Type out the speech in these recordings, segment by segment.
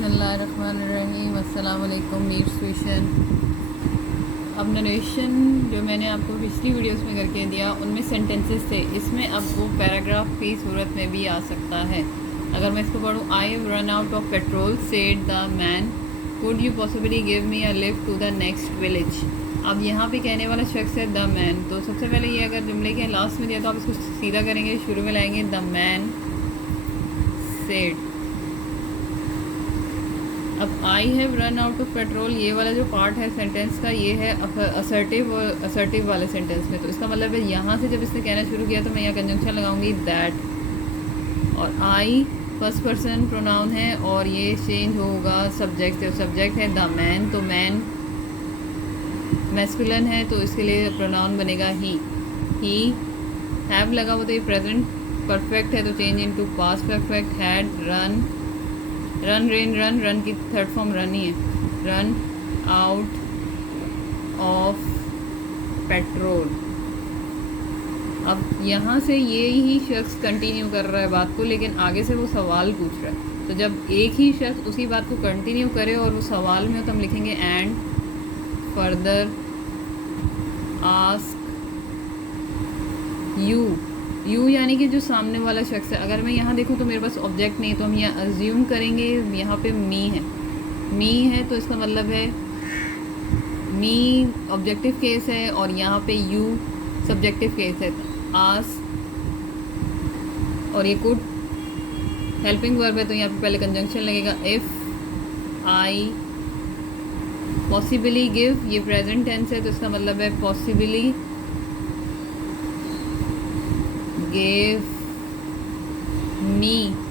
बिस्मिल्लाहिर्रहमानिर्रहीम अस्सलाम वालेकुम नीड्स क्वेश्चन। अब नरेशन जो मैंने आपको पिछली वीडियोस में करके दिया उनमें सेंटेंसेस थे, इसमें अब वो पैराग्राफ की सूरत में भी आ सकता है। अगर मैं इसको पढ़ूँ, I have run out of petrol said the man, could you possibly give me a lift to the next village. अब यहाँ पे कहने वाला शख्स है द मैन, तो सबसे पहले ये अगर जुमले के लास्ट में दिया तो आप इसको सीधा करेंगे, शुरू में लाएंगे द मैन सेड। अब I have run out of petrol, ये वाला जो पार्ट है सेंटेंस का, ये है असर्टिव वाले सेंटेंस में। तो इसका मतलब है यहाँ से जब इसने कहना शुरू किया तो मैं यहाँ कंजंक्शन लगाऊंगी दैट, और आई फर्स्ट पर्सन प्रोनाउन है और ये चेंज होगा सब्जेक्ट से। सब्जेक्ट है द मैन, तो मैन मैस्कुलिन है तो इसके लिए प्रोनाउन बनेगा ही। हैव लगा हुआ तो ये प्रेजेंट परफेक्ट है तो change into past perfect. Had run, run rain run, run की थर्ड फॉर्म रन ही है। Run out of petrol. अब यहाँ से ये ही शख्स कंटिन्यू कर रहा है बात को, लेकिन आगे से वो सवाल पूछ रहा है। तो जब एक ही शख्स उसी बात को कंटिन्यू करे और वो सवाल में हो तो हम लिखेंगे एंड फर्दर आस्क यू यानी कि जो सामने वाला शख्स है। अगर मैं यहाँ देखूँ तो मेरे पास ऑब्जेक्ट नहीं है, तो हम यहाँ अज्यूम करेंगे यहाँ पे मी है तो इसका मतलब है मी ऑब्जेक्टिव केस है और यहाँ पे यू सब्जेक्टिव केस है। आस और ये कुड हेल्पिंग वर्ब है तो यहाँ पे पहले कंजंक्शन लगेगा। इफ़ आई पॉसिबली गिव, ये प्रेजेंट टेंस है तो इसका मतलब है possibly gave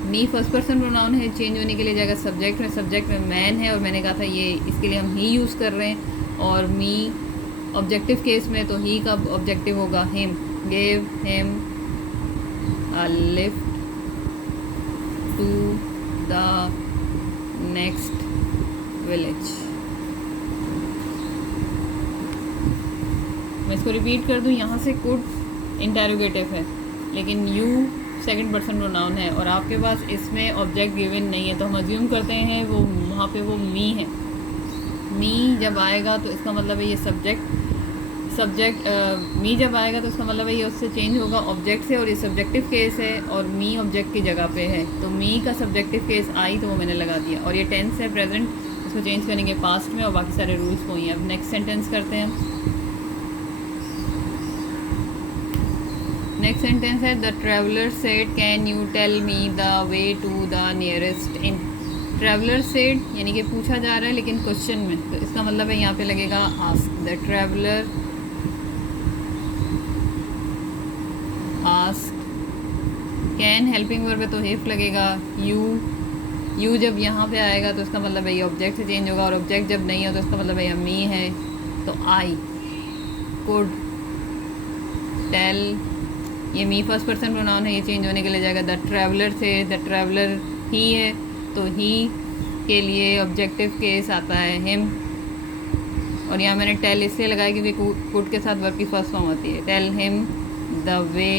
me first person pronoun है, चेंज होने के लिए जाएगा सब्जेक्ट में। सब्जेक्ट में मैन है और मैंने कहा था ये इसके लिए हम ही यूज़ कर रहे हैं। और मी ऑब्जेक्टिव केस में तो ही का ऑब्जेक्टिव होगा him. Gave him a lift to the next village. मैं इसको रिपीट कर दूँ, यहाँ से कुड इंटेरोगेटिव है लेकिन यू सेकंड पर्सन प्रोनाउन है और आपके पास इसमें ऑब्जेक्ट गिवन नहीं है, तो हम अज्यूम करते हैं वो वहाँ पे वो मी है। मी जब आएगा तो इसका मतलब है ये सब्जेक्ट मी जब आएगा तो इसका मतलब है ये उससे चेंज होगा ऑब्जेक्ट से, और ये सब्जेक्टिव केस है और मी ऑब्जेक्ट की जगह पे है तो मी का सब्जेक्टिव केस आई तो वो मैंने लगा दिया। और ये टेंस है प्रेजेंट, इसको चेंज करेंगे पास्ट में और बाकी सारे रूल्स को ही। अब नेक्स्ट सेंटेंस करते हैं। नेक्स्ट सेंटेंस है the traveller said can you tell me the way to the nearest inn. Traveller said यानी कि पूछा जा रहा है लेकिन क्वेश्चन में, तो इसका मतलब है यहाँ पे लगेगा ask. The traveller ask. Can helping verb है तो हिफ लगेगा। यू जब यहाँ पे आएगा तो इसका मतलब है ये ऑब्जेक्ट से चेंज होगा, और ऑब्जेक्ट जब नहीं हो तो इसका मतलब है ये मी है तो आई। कुड टेल, ये मी फर्स्ट पर्सन प्रोनाउन है, ये चेंज होने के लिए जाएगा द ट्रैवलर से। द ट्रैवलर ही है तो ही के लिए ऑब्जेक्टिव केस आता है हिम। और यहाँ मैंने टेल इसलिए लगाया क्योंकि कुड के साथ वर्ब की फर्स्ट फॉर्म होती है। Tell him the way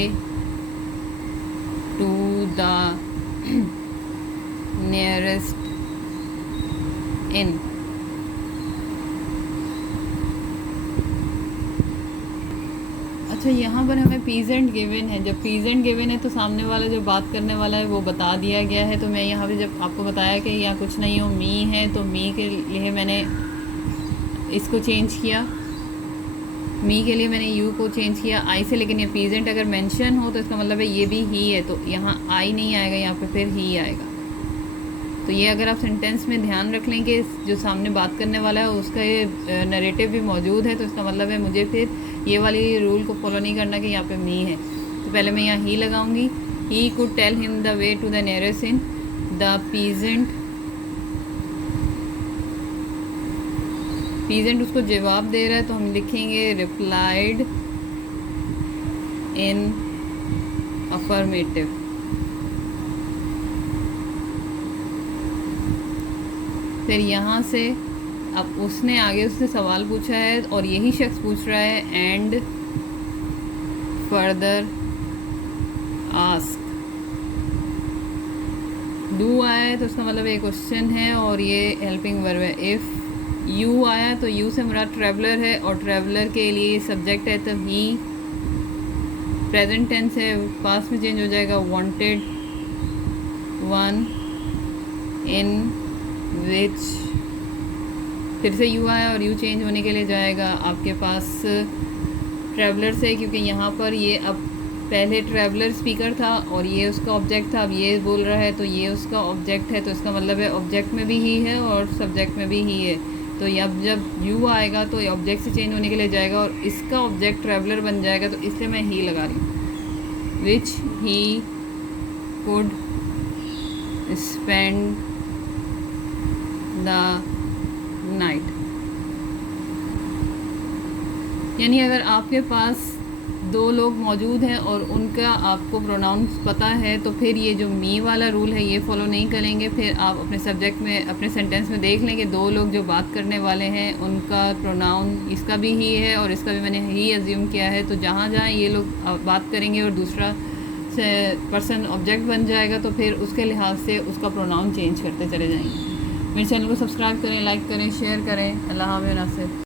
to the nearest inn. अच्छा, यहाँ पर हमें प्रेजेंट गिवन है। जब प्रेजेंट गिवन है तो सामने वाला जो बात करने वाला है वो बता दिया गया है। तो मैं यहाँ पे जब आपको बताया कि यहाँ कुछ नहीं हो मी है तो मी के लिए मैंने इसको चेंज किया, मी के लिए मैंने यू को चेंज किया आई से। लेकिन ये प्रेजेंट अगर मेंशन हो तो इसका मतलब है ये भी ही है, तो यहाँ आई नहीं आएगा, यहाँ पे फिर ही आएगा। तो ये अगर आप सेंटेंस में ध्यान रख लें कि जो सामने बात करने वाला है उसका ये नरेटिव भी मौजूद है, तो इसका मतलब है मुझे फिर ये वाली रूल को फॉलो नहीं करना कि यहाँ पे मी है। तो पहले मैं यहाँ ही लगाऊंगी। He could tell him the way to the nearest inn. The peasant उसको जवाब दे रहा है तो हम लिखेंगे रिप्लाइड इन अफर्मेटिव। फिर यहाँ से अब उसने आगे उससे सवाल पूछा है और यही शख्स पूछ रहा है एंड फर्दर आस्क डू आया है तो उसका मतलब ये क्वेश्चन है और ये हेल्पिंग वर्ब है। इफ़ यू आया तो यू से मुराद ट्रैवलर है और ट्रैवलर के लिए सब्जेक्ट है तो ही। प्रेजेंट टेंस है, पास्ट में चेंज हो जाएगा वांटेड वन इन विच। फिर से यू आया और यू चेंज होने के लिए जाएगा आपके पास ट्रैवलर से, क्योंकि यहाँ पर ये अब पहले ट्रैवलर स्पीकर था और ये उसका ऑब्जेक्ट था, अब ये बोल रहा है तो ये उसका ऑब्जेक्ट है, तो इसका मतलब है ऑब्जेक्ट में भी ही है और सब्जेक्ट में भी ही है। तो अब जब यू आएगा तो ये ऑब्जेक्ट से चेंज होने के लिए जाएगा और इसका ऑब्जेक्ट ट्रैवलर बन जाएगा, तो इसलिए मैं ही लगा रही हूँ। Which he could spend the night. यानी अगर आपके पास दो लोग मौजूद हैं और उनका आपको प्रोनाउंस पता है तो फिर ये जो मी वाला रूल है ये फॉलो नहीं करेंगे। फिर आप अपने सब्जेक्ट में अपने सेंटेंस में देख लें कि दो लोग जो बात करने वाले हैं उनका प्रोनाउन इसका भी ही है और इसका भी मैंने ही अज्यूम किया है, तो जहाँ जहाँ ये लोग बात करेंगे और दूसरा से पर्सन ऑब्जेक्ट बन जाएगा तो फिर उसके लिहाज से उसका प्रोनाउन चेंज करते चले जाएंगे। मेरे चैनल को सब्सक्राइब करें, लाइक करें, शेयर करें। अल्लाह हाफ़िज़।